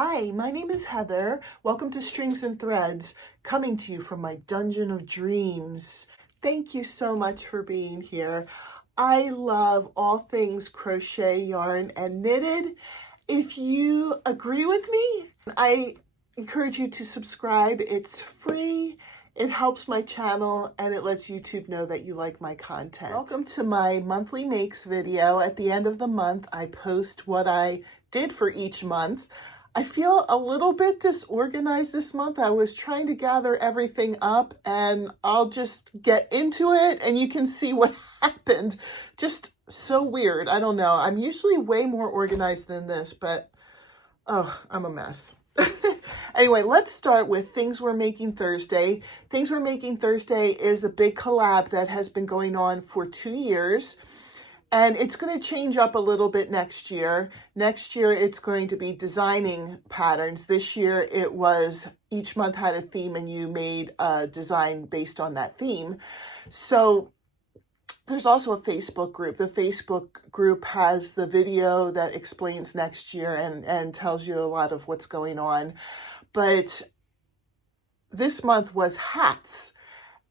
Hi, my name is Heather. Welcome to Strings and Threads, coming to you from my dungeon of dreams. Thank you so much for being here. I love all things crochet, yarn, and knitted. If you agree with me, I encourage you to subscribe. It's free. It helps my channel and it lets YouTube know that you like my content. Welcome to my monthly makes video. At the end of the month, I post what I did for each month. I feel a little bit disorganized this month. I was trying to gather everything up and I'll just get into it and you can see what happened. Just so weird. I don't know. I'm usually way more organized than this, but oh, I'm a mess. Anyway, let's start with Things We're Making Thursday. Things We're Making Thursday is a big collab that has been going on for 2 years. And it's going to change up a little bit next year. Next year, it's going to be designing patterns. This year, it was each month had a theme and you made a design based on that theme. So there's also a Facebook group. The Facebook group has the video that explains next year and tells you a lot of what's going on. But this month was hats.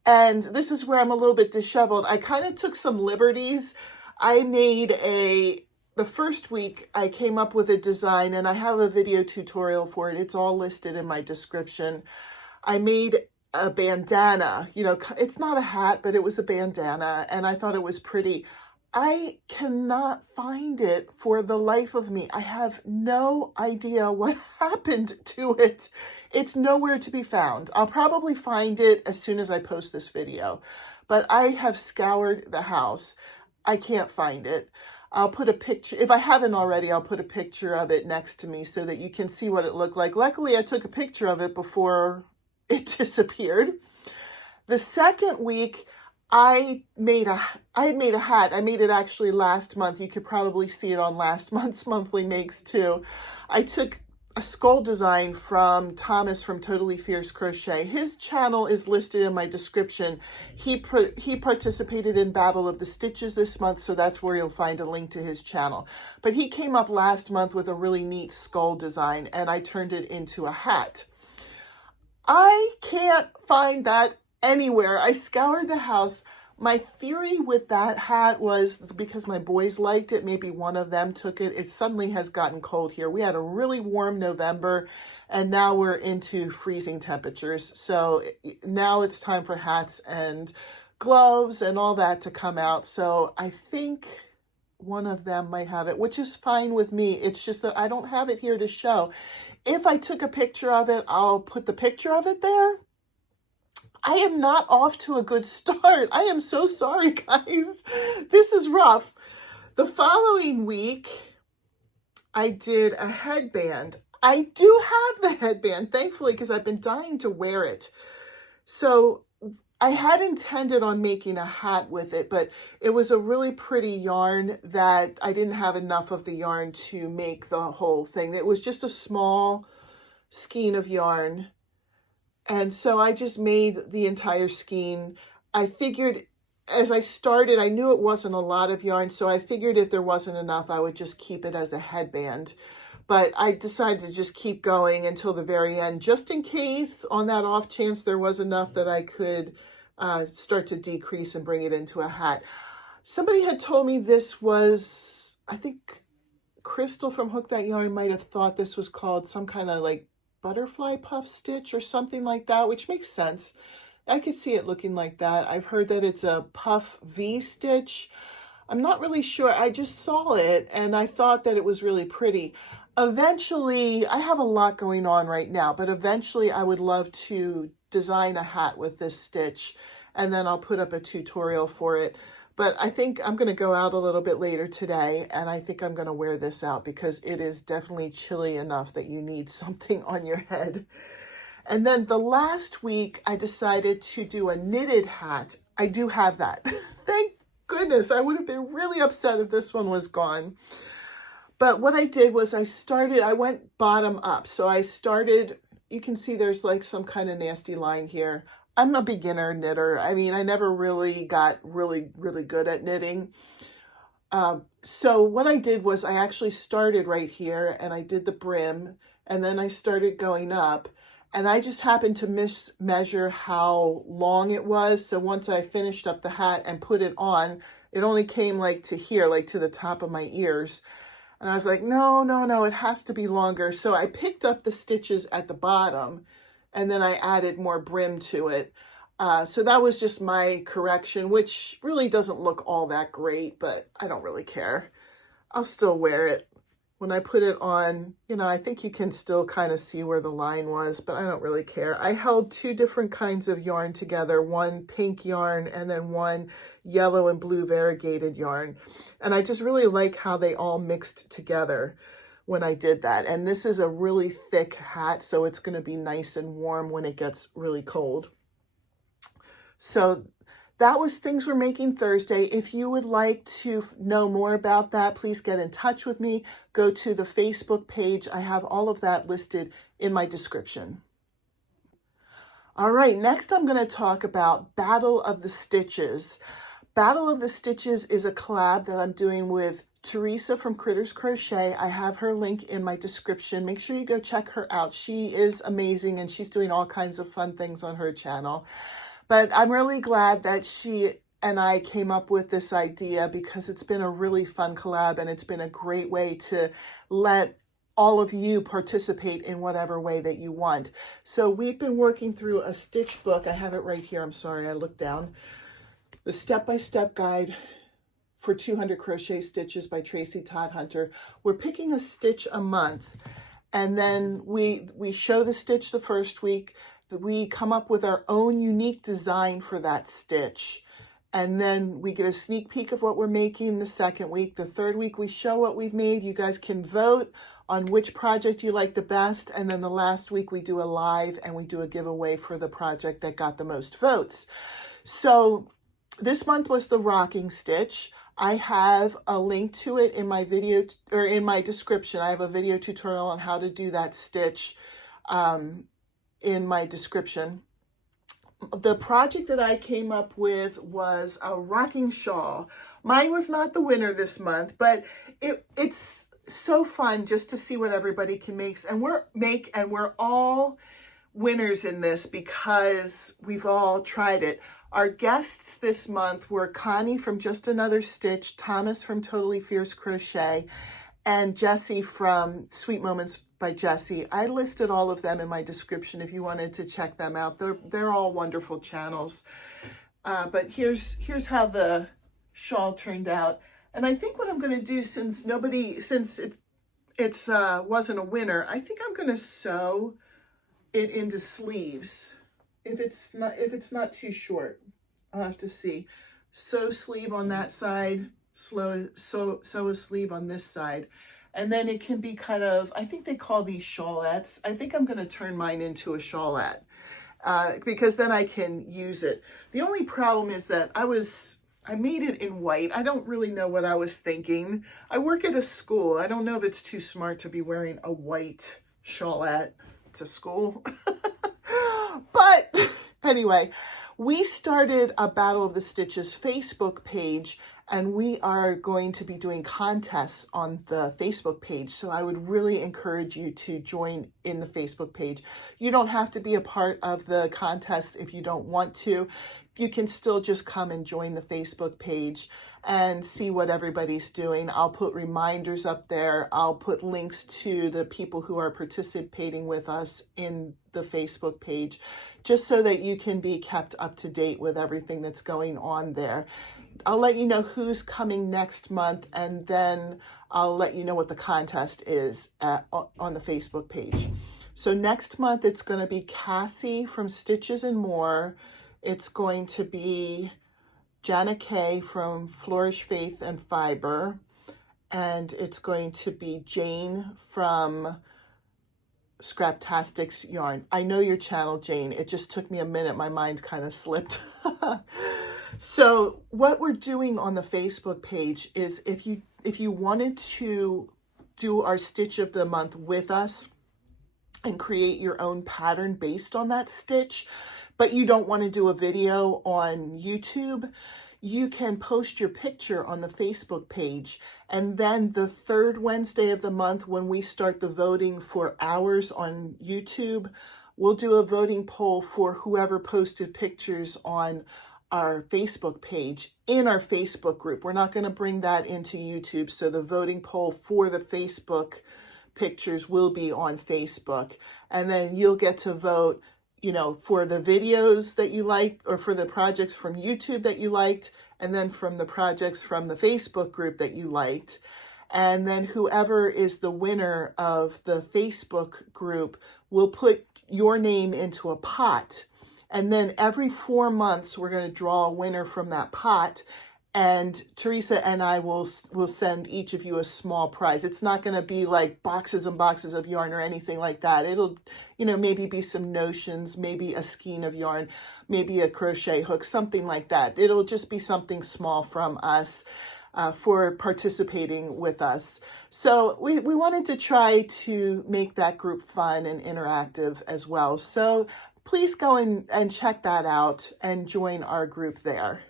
And this is where I'm a little bit disheveled. I kind of took some liberties. I made the first week I came up with a design and I have a video tutorial for it. It's all listed in my description. I made a bandana, you know, it's not a hat, but it was a bandana and I thought it was pretty. I cannot find it for the life of me. I have no idea what happened to it. It's nowhere to be found. I'll probably find it as soon as I post this video, but I have scoured the house. I can't find it. I'll put a picture, if I haven't already, I'll put a picture of it next to me so that you can see what it looked like. Luckily, I took a picture of it before it disappeared. The second week, I had made a hat. I made it actually last month. You could probably see it on last month's monthly makes too. I took a skull design from Thomas from Totally Fierce Crochet. His channel is listed in my description. He participated in Battle of the Stitches this month, so that's where you'll find a link to his channel. But he came up last month with a really neat skull design, and I turned it into a hat. I can't find that anywhere. I scoured the house. My theory with that hat was because my boys liked it, maybe one of them took it. It suddenly has gotten cold here. We had a really warm November and now we're into freezing temperatures. So now it's time for hats and gloves and all that to come out. So I think one of them might have it, which is fine with me. It's just that I don't have it here to show. If I took a picture of it, I'll put the picture of it there. I am not off to a good start. I am so sorry, guys. This is rough. The following week, I did a headband. I do have the headband, thankfully, because I've been dying to wear it. So I had intended on making a hat with it, but it was a really pretty yarn that I didn't have enough of the yarn to make the whole thing. It was just a small skein of yarn. And so I just made the entire skein. I figured as I started, I knew it wasn't a lot of yarn, so I figured if there wasn't enough, I would just keep it as a headband. But I decided to just keep going until the very end, just in case on that off chance there was enough that I could start to decrease and bring it into a hat. Somebody had told me this was, I think Crystal from Hook That Yarn might have thought this was called some kind of like butterfly puff stitch or something like that, which makes sense. I could see it looking like that. I've heard that it's a puff V stitch. I'm not really sure. I just saw it and I thought that it was really pretty. Eventually, I have a lot going on right now, but eventually I would love to design a hat with this stitch and then I'll put up a tutorial for it. But I think I'm going to go out a little bit later today, and I think I'm going to wear this out because it is definitely chilly enough that you need something on your head. And then the last week, I decided to do a knitted hat. I do have that. Thank goodness. I would have been really upset if this one was gone. But what I did was I went bottom up. So I started, you can see there's like some kind of nasty line here. I'm a beginner knitter. I mean, I never really got really good at knitting. So what I did was I actually started right here and I did the brim and then I started going up, and I just happened to mismeasure how long it was. So once I finished up the hat and put it on, it only came like to here, like to the top of my ears. And I was like, no, no, no, it has to be longer. So I picked up the stitches at the bottom, and then I added more brim to it. So that was just my correction, which really doesn't look all that great, but I don't really care. I'll still wear it. When I put it on, you know, I think you can still kind of see where the line was, but I don't really care. I held two different kinds of yarn together, one pink yarn and then one yellow and blue variegated yarn. And I just really like how they all mixed together when I did that. And this is a really thick hat, so it's going to be nice and warm when it gets really cold. So that was things we're making Thursday. If you would like to know more about that, please get in touch with me. Go to the Facebook page. I have all of that listed in my description. All right, next I'm going to talk about Battle of the Stitches. Battle of the Stitches is a collab that I'm doing with Teresa from Critters Crochet. I have her link in my description. Make sure you go check her out. She is amazing, and she's doing all kinds of fun things on her channel. But I'm really glad that she and I came up with this idea, because it's been a really fun collab, and it's been a great way to let all of you participate in whatever way that you want. So we've been working through a stitch book. I have it right here. I'm sorry, I looked down. The step-by-step guide for 200 crochet stitches by Tracy Todd Hunter. We're picking a stitch a month, and then we show the stitch the first week. We come up with our own unique design for that stitch. And then we get a sneak peek of what we're making the second week. The third week, we show what we've made. You guys can vote on which project you like the best. And then the last week, we do a live and we do a giveaway for the project that got the most votes. So this month was the rocking stitch. I have a link to it in my video, or in my description. I have a video tutorial on how to do that stitch in my description. The project that I came up with was a rocking shawl. Mine was not the winner this month, but it's so fun just to see what everybody can make. And we're all winners in this because we've all tried it. Our guests this month were Connie from Just Another Stitch, Thomas from Totally Fierce Crochet, and Jessie from Sweet Moments by Jessie. I listed all of them in my description if you wanted to check them out. They're all wonderful channels. But here's how the shawl turned out. And I think what I'm going to do, since it wasn't a winner, I think I'm going to sew it into sleeves. If it's not too short, I'll have to see. Sew sleeve on that side, sew a sleeve on this side. And then it can be kind of, I think they call these shawlettes. I think I'm going to turn mine into a shawlette because then I can use it. The only problem is that I made it in white. I don't really know what I was thinking. I work at a school. I don't know if it's too smart to be wearing a white shawlette to school. But anyway, we started a Battle of the Stitches Facebook page, and we are going to be doing contests on the Facebook page. So I would really encourage you to join in the Facebook page. You don't have to be a part of the contest if you don't want to. You can still just come and join the Facebook page and see what everybody's doing. I'll put reminders up there. I'll put links to the people who are participating with us in the Facebook page, just so that you can be kept up to date with everything that's going on there. I'll let you know who's coming next month, and then I'll let you know what the contest is on the Facebook page. So next month, it's going to be Cassie from Stitches and More. It's going to be Jana Kay from Flourish, Faith, and Fiber. And it's going to be Jane from Scraptastic's Yarn. I know your channel, Jane. It just took me a minute. My mind kind of slipped. So what we're doing on the Facebook page is if you wanted to do our Stitch of the Month with us and create your own pattern based on that stitch, but you don't want to do a video on YouTube, you can post your picture on the Facebook page. And then the third Wednesday of the month, when we start the voting for hours on YouTube, we'll do a voting poll for whoever posted pictures on our Facebook page in our Facebook group. We're not going to bring that into YouTube. So the voting poll for the Facebook pictures will be on Facebook. And then you'll get to vote, you know, for the videos that you liked, or for the projects from YouTube that you liked, and then from the projects from the Facebook group that you liked. And then whoever is the winner of the Facebook group will put your name into a pot. And then every 4 months, we're going to draw a winner from that pot. And Teresa and I will send each of you a small prize. It's not going to be like boxes and boxes of yarn or anything like that. It'll, you know, maybe be some notions, maybe a skein of yarn, maybe a crochet hook, something like that. It'll just be something small from us for participating with us. So we wanted to try to make that group fun and interactive as well. So please go and check that out and join our group there.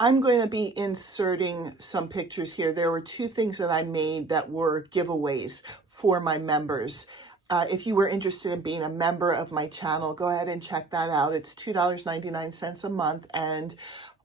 I'm going to be inserting some pictures here. There were 2 things that I made that were giveaways for my members. If you were interested in being a member of my channel, go ahead and check that out. It's $2.99 a month, and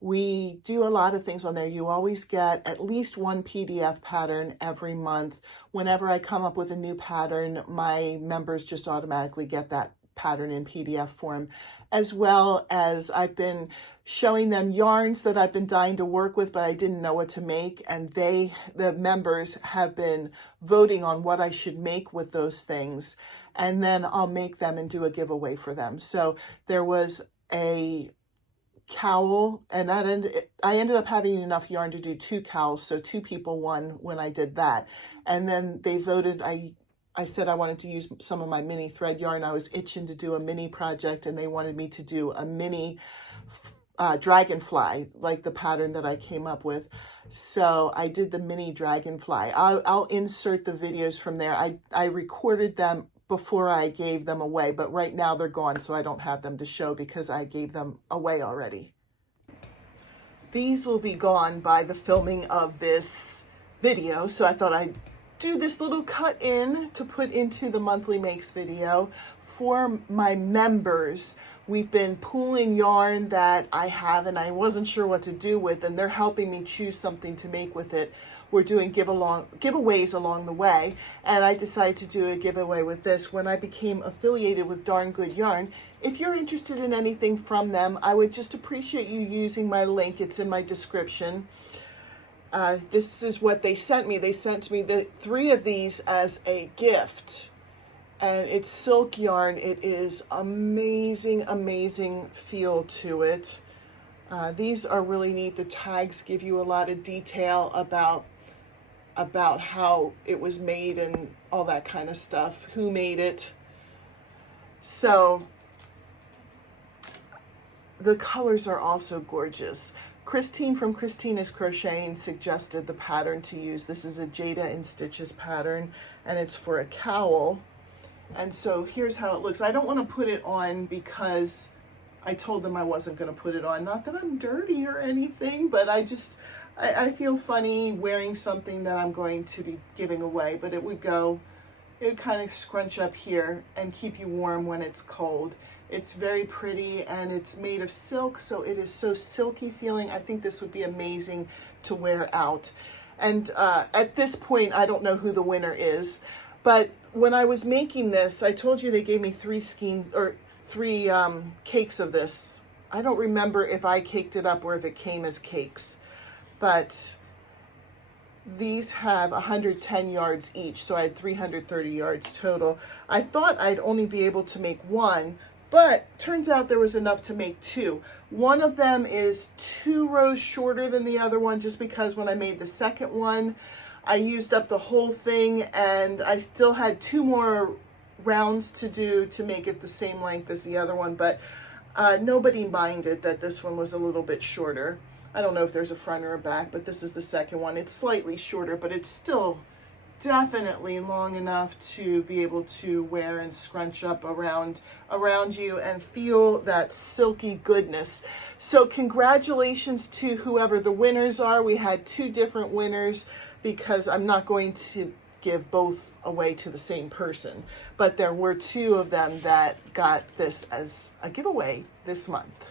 we do a lot of things on there. You always get at least 1 PDF pattern every month. Whenever I come up with a new pattern, my members just automatically get that pattern in PDF form, as well as I've been showing them yarns that I've been dying to work with, but I didn't know what to make. And the members have been voting on what I should make with those things. And then I'll make them and do a giveaway for them. So there was a cowl, and I ended up having enough yarn to do 2 cowls. So 2 people won when I did that. And then they voted, I said I wanted to use some of my mini thread yarn. I was itching to do a mini project, and they wanted me to do a mini dragonfly, like the pattern that I came up with. So I did the mini dragonfly. I'll insert the videos from there. I recorded them before I gave them away, but right now they're gone, so I don't have them to show because I gave them away already. These will be gone by the filming of this video, so I thought I'd do this little cut in to put into the monthly makes video for my members. We've been pooling yarn that I have and I wasn't sure what to do with, and they're helping me choose something to make with it. We're doing giveaways along the way, and I decided to do a giveaway with this when I became affiliated with Darn Good Yarn. If you're interested in anything from them, I would just appreciate you using my link. It's in my description. This is what they sent me. They sent me the 3 of these as a gift, and it's silk yarn. It is amazing, amazing feel to it. These are really neat. The tags give you a lot of detail about how it was made and all that kind of stuff, who made it. So the colors are also gorgeous. Christine from Christine is Crocheting suggested the pattern to use. This is a Jada in Stitches pattern, and it's for a cowl. And so here's how it looks. I don't want to put it on because I told them I wasn't going to put it on. Not that I'm dirty or anything, but I feel funny wearing something that I'm going to be giving away, but it would kind of scrunch up here and keep you warm when it's cold. It's very pretty, and it's made of silk, so it is so silky feeling. I think this would be amazing to wear out. And at this point, I don't know who the winner is, but when I was making this, I told you they gave me 3 skeins or 3 cakes of this. I don't remember if I caked it up or if it came as cakes, but these have 110 yards each, so I had 330 yards total. I thought I'd only be able to make 1, but turns out there was enough to make 2. One of them is 2 rows shorter than the other one, just because when I made the second one, I used up the whole thing, and I still had 2 more rounds to do to make it the same length as the other one, but nobody minded that this one was a little bit shorter. I don't know if there's a front or a back, but this is the second one. It's slightly shorter, but it's still definitely long enough to be able to wear and scrunch up around you and feel that silky goodness. So congratulations to whoever the winners are. We had 2 different winners because I'm not going to give both away to the same person, but there were 2 of them that got this as a giveaway this month.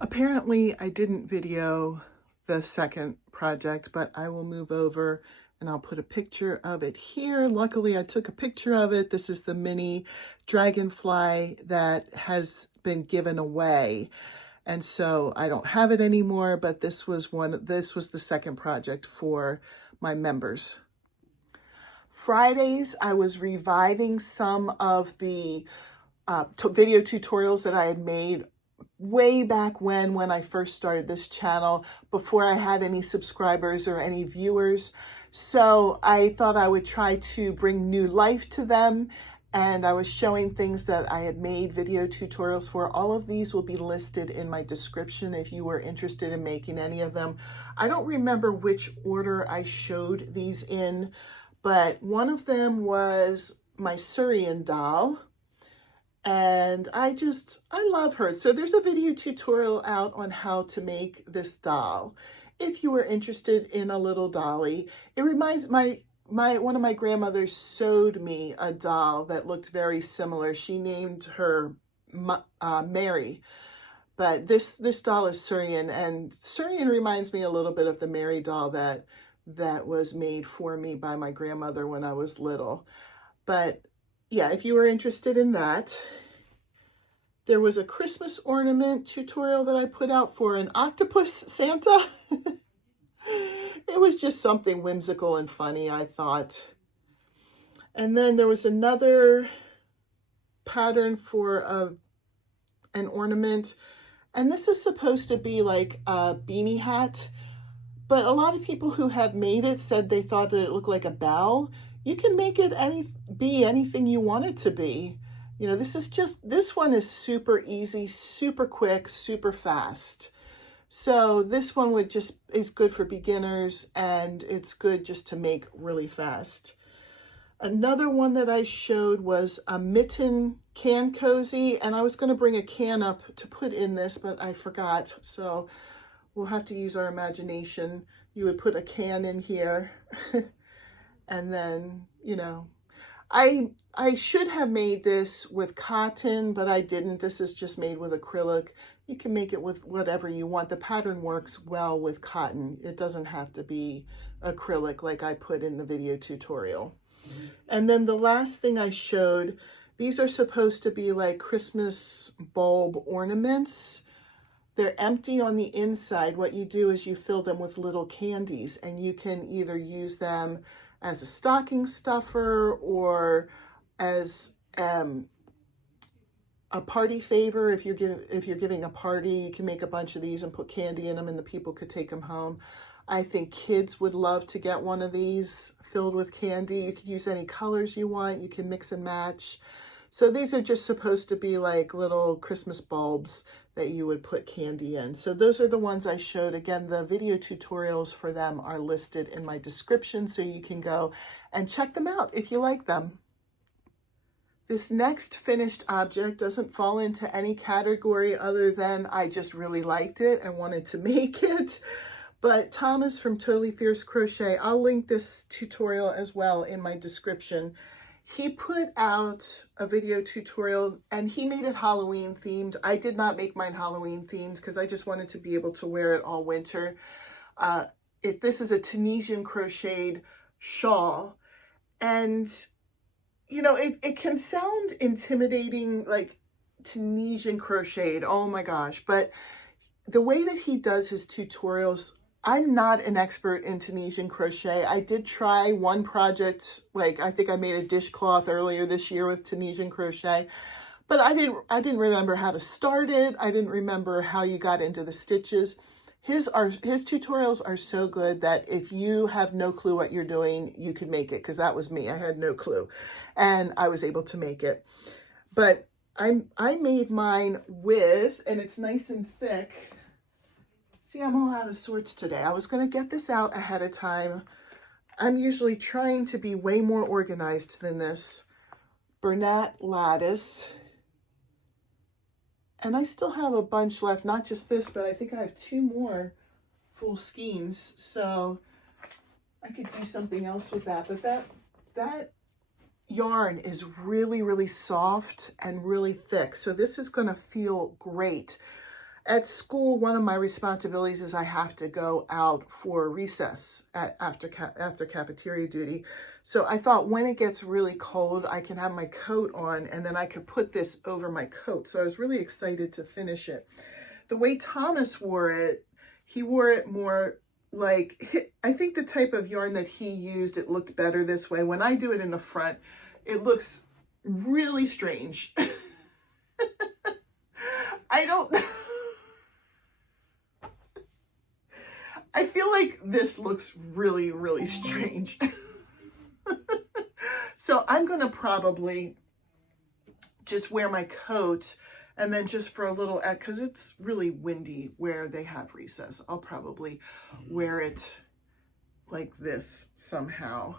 Apparently I didn't video the second project, but I will move over and I'll put a picture of it here. Luckily, I took a picture of it. This is the mini dragonfly that has been given away. And so I don't have it anymore, but this was the second project for my members. Fridays, I was reviving some of the video tutorials that I had made way back when I first started this channel, before I had any subscribers or any viewers. So I thought I would try to bring new life to them, and I was showing things that I had made video tutorials for. All of these will be listed in my description if you were interested in making any of them. I don't remember which order I showed these in, but one of them was my Surrian Doll. And I love her. So there's a video tutorial out on how to make this doll. If you were interested in a little dolly, it reminds one of my grandmothers sewed me a doll that looked very similar. She named her Mary, but this doll is Surrian, and Surrian reminds me a little bit of the Mary doll that was made for me by my grandmother when I was little. But yeah, if you were interested in that. There was a Christmas ornament tutorial that I put out for an octopus Santa. It was just something whimsical and funny, I thought. And then there was another pattern for an ornament. And this is supposed to be like a beanie hat. But a lot of people who have made it said they thought that it looked like a bell. You can make it be anything you want it to be. You know, this one is super easy, super quick, super fast. So this one is good for beginners, and it's good just to make really fast. Another one that I showed was a Mitten Cup Cozy, and I was going to bring a can up to put in this, but I forgot. So we'll have to use our imagination. You would put a can in here, and then, you know, I should have made this with cotton, but I didn't. This is just made with acrylic. You can make it with whatever you want. The pattern works well with cotton. It doesn't have to be acrylic like I put in the video tutorial. And then the last thing I showed, these are supposed to be like Christmas bulb ornaments. They're empty on the inside. What you do is you fill them with little candies, and you can either use them as a stocking stuffer or as a party favor. If you're giving a party, you can make a bunch of these and put candy in them, and the people could take them home. I think kids would love to get one of these filled with candy. You could use any colors you want. You can mix and match. So these are just supposed to be like little Christmas bulbs that you would put candy in. So those are the ones I showed. Again, the video tutorials for them are listed in my description, so you can go and check them out if you like them. This next finished object doesn't fall into any category other than I just really liked it and wanted to make it. But Thomas from Totally Fierce Crochet, I'll link this tutorial as well in my description. He put out a video tutorial and he made it Halloween themed. I did not make mine Halloween themed because I just wanted to be able to wear it all winter. This is a Tunisian crocheted shawl, and you know, it can sound intimidating, like Tunisian crocheted, oh my gosh, but the way that he does his tutorials, I'm not an expert in Tunisian crochet. I did try one project, like I think I made a dishcloth earlier this year with Tunisian crochet, but I didn't remember how to start it. I didn't remember how you got into the stitches. His tutorials are so good that if you have no clue what you're doing, you could make it, because that was me. I had no clue, and I was able to make it. But I made mine with, and it's nice and thick. See, I'm all out of sorts today. I was going to get this out ahead of time, I'm usually trying to be way more organized than this. Bernat lattice. And I still have a bunch left, not just this, but I think I have 2 more full skeins. So I could do something else with that. But that yarn is really, really soft and really thick. So this is going to feel great. At school, one of my responsibilities is I have to go out for recess after cafeteria duty. So I thought when it gets really cold, I can have my coat on and then I could put this over my coat. So I was really excited to finish it. The way Thomas wore it, he wore it more like, I think the type of yarn that he used, it looked better this way. When I do it in the front, it looks really strange. I don't know. I feel like this looks really, really strange. So I'm going to probably just wear my coat and then just for a little, because it's really windy where they have recess, I'll probably wear it like this somehow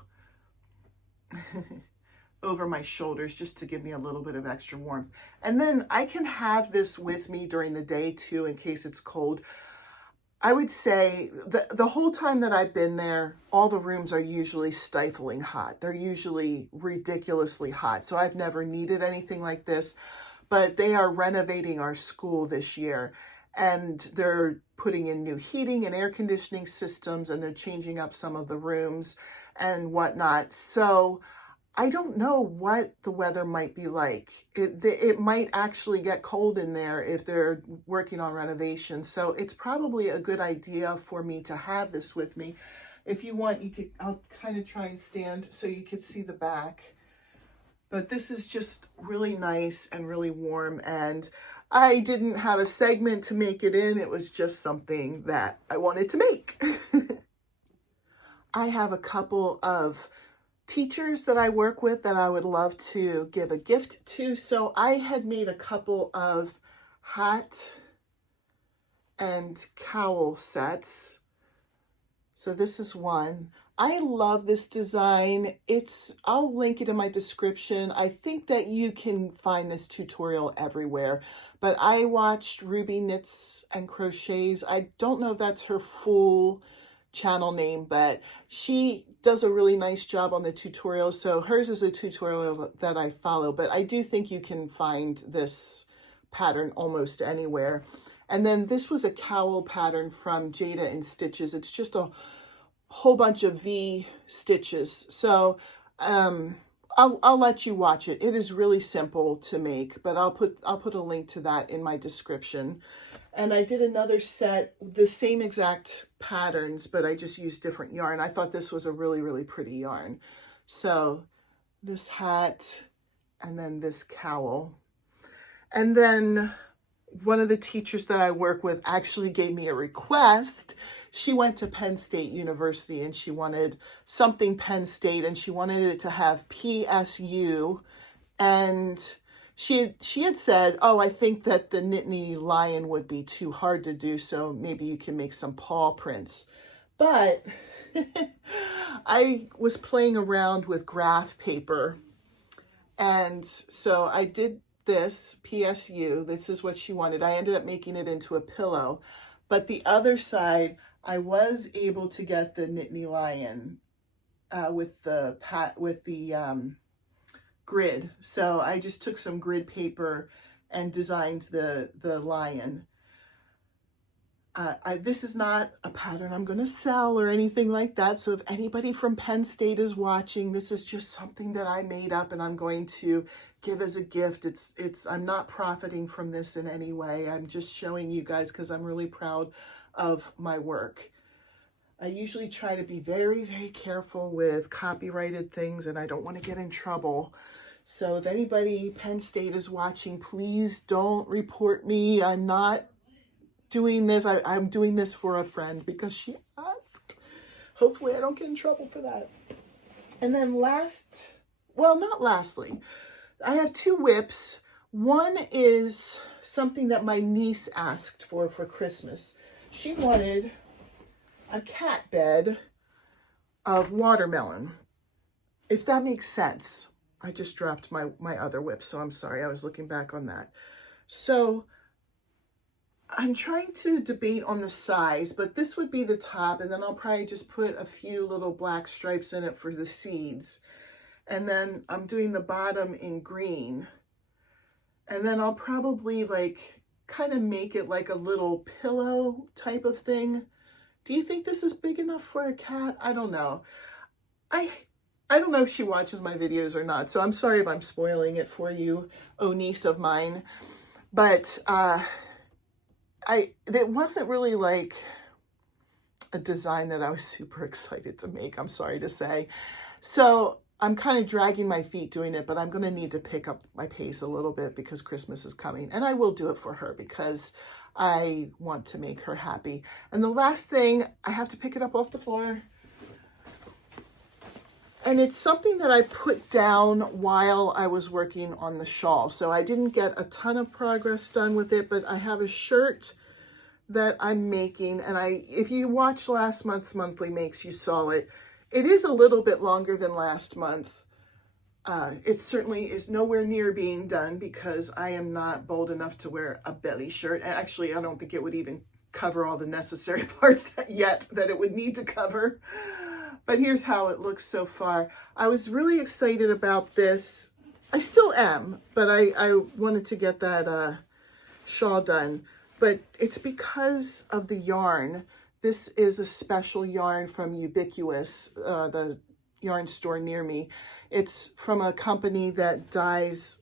over my shoulders just to give me a little bit of extra warmth. And then I can have this with me during the day too in case it's cold. I would say the whole time that I've been there, all the rooms are usually stifling hot. They're usually ridiculously hot. So I've never needed anything like this, but they are renovating our school this year and they're putting in new heating and air conditioning systems and they're changing up some of the rooms and whatnot. So I don't know what the weather might be like. It might actually get cold in there if they're working on renovation. So it's probably a good idea for me to have this with me. If you want, you could, I'll kind of try and stand so you could see the back. But this is just really nice and really warm. And I didn't have a segment to make it in. It was just something that I wanted to make. I have a couple of teachers that I work with that I would love to give a gift to. So I had made a couple of hat and cowl sets. So this is one. I love this design. I'll link it in my description. I think that you can find this tutorial everywhere, but I watched Ruby Knits and Crochets. I don't know if that's her full channel name, but she does a really nice job on the tutorial. So hers is a tutorial that I follow, but I do think you can find this pattern almost anywhere. And then this was a cowl pattern from Jada in Stitches. It's just a whole bunch of V stitches. So I'll let you watch it. It is really simple to make, but I'll put a link to that in my description. And I did another set, the same exact patterns, but I just used different yarn. I thought this was a really, really pretty yarn. So this hat and then this cowl. And then one of the teachers that I work with actually gave me a request. She went to Penn State University and she wanted something Penn State and she wanted it to have PSU. And she had said, oh, I think that the Nittany Lion would be too hard to do, so maybe you can make some paw prints. But I was playing around with graph paper, and so I did this PSU. This is what she wanted. I ended up making it into a pillow, but the other side, I was able to get the Nittany Lion with the grid. So I just took some grid paper and designed the lion. This is not a pattern I'm going to sell or anything like that. So if anybody from Penn State is watching, this is just something that I made up and I'm going to give as a gift. I'm not profiting from this in any way. I'm just showing you guys because I'm really proud of my work. I usually try to be very, very careful with copyrighted things and I don't want to get in trouble. So if anybody Penn State is watching, please don't report me. I'm not doing this. I'm doing this for a friend because she asked. Hopefully I don't get in trouble for that. And then not lastly, I have 2 whips. One is something that my niece asked for Christmas. She wanted a cat bed of watermelon, if that makes sense. I just dropped my other whip, so I'm sorry. I was looking back on that. So I'm trying to debate on the size, but this would be the top, and then I'll probably just put a few little black stripes in it for the seeds. And then I'm doing the bottom in green. And then I'll probably like kind of make it like a little pillow type of thing. Do you think this is big enough for a cat? I don't know. I don't know if she watches my videos or not, so I'm sorry if I'm spoiling it for you, oh niece of mine. But it wasn't really like a design that I was super excited to make, I'm sorry to say. So I'm kind of dragging my feet doing it, but I'm going to need to pick up my pace a little bit because Christmas is coming, and I will do it for her because I want to make her happy. And the last thing, I have to pick it up off the floor. And it's something that I put down while I was working on the shawl. So I didn't get a ton of progress done with it, but I have a shirt that I'm making. And if you watched last month's monthly makes, you saw it. It is a little bit longer than last month. It certainly is nowhere near being done because I am not bold enough to wear a belly shirt. And actually, I don't think it would even cover all the necessary parts that it would need to cover. But here's how it looks so far. I was really excited about this. I still am, but I wanted to get that shawl done. But it's because of the yarn. This is a special yarn from Ewebiquitous, the yarn store near me. It's from a company that dyes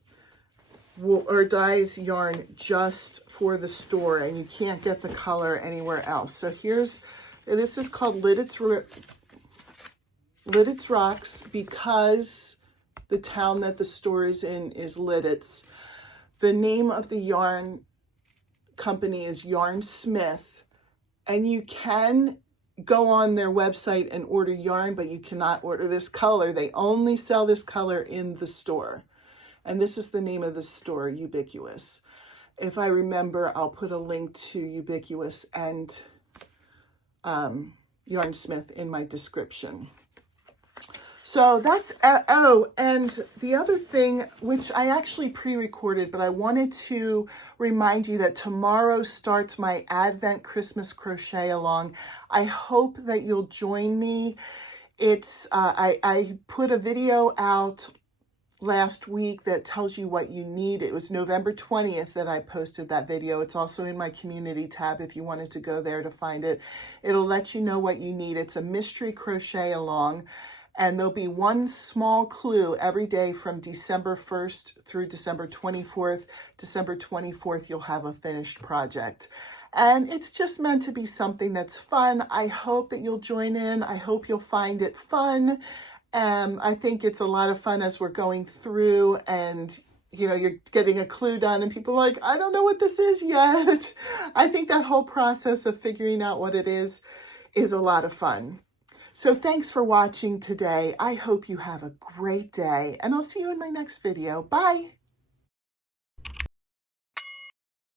yarn just for the store, and you can't get the color anywhere else. So this is called Lititz Rocks because the town that the store is in is Lititz. The name of the yarn company is Yarn Smith, and you can go on their website and order yarn, but you cannot order this color. They only sell this color in the store. And this is the name of the store, Ewebiquitous. If I remember, I'll put a link to Ewebiquitous and Yarn Smith in my description. So that's, oh, and the other thing, which I actually pre-recorded, but I wanted to remind you that tomorrow starts my Advent Christmas crochet along. I hope that you'll join me. It's, I put a video out last week that tells you what you need. It was November 20th that I posted that video. It's also in my community tab if you wanted to go there to find it. It'll let you know what you need. It's a mystery crochet along. And there'll be one small clue every day from December 1st through December 24th. December 24th, you'll have a finished project. And it's just meant to be something that's fun. I hope that you'll join in. I hope you'll find it fun. I think it's a lot of fun as we're going through and, you know, you're getting a clue done and people are like, I don't know what this is yet. I think that whole process of figuring out what it is a lot of fun. So thanks for watching today. I hope you have a great day, and I'll see you in my next video. Bye.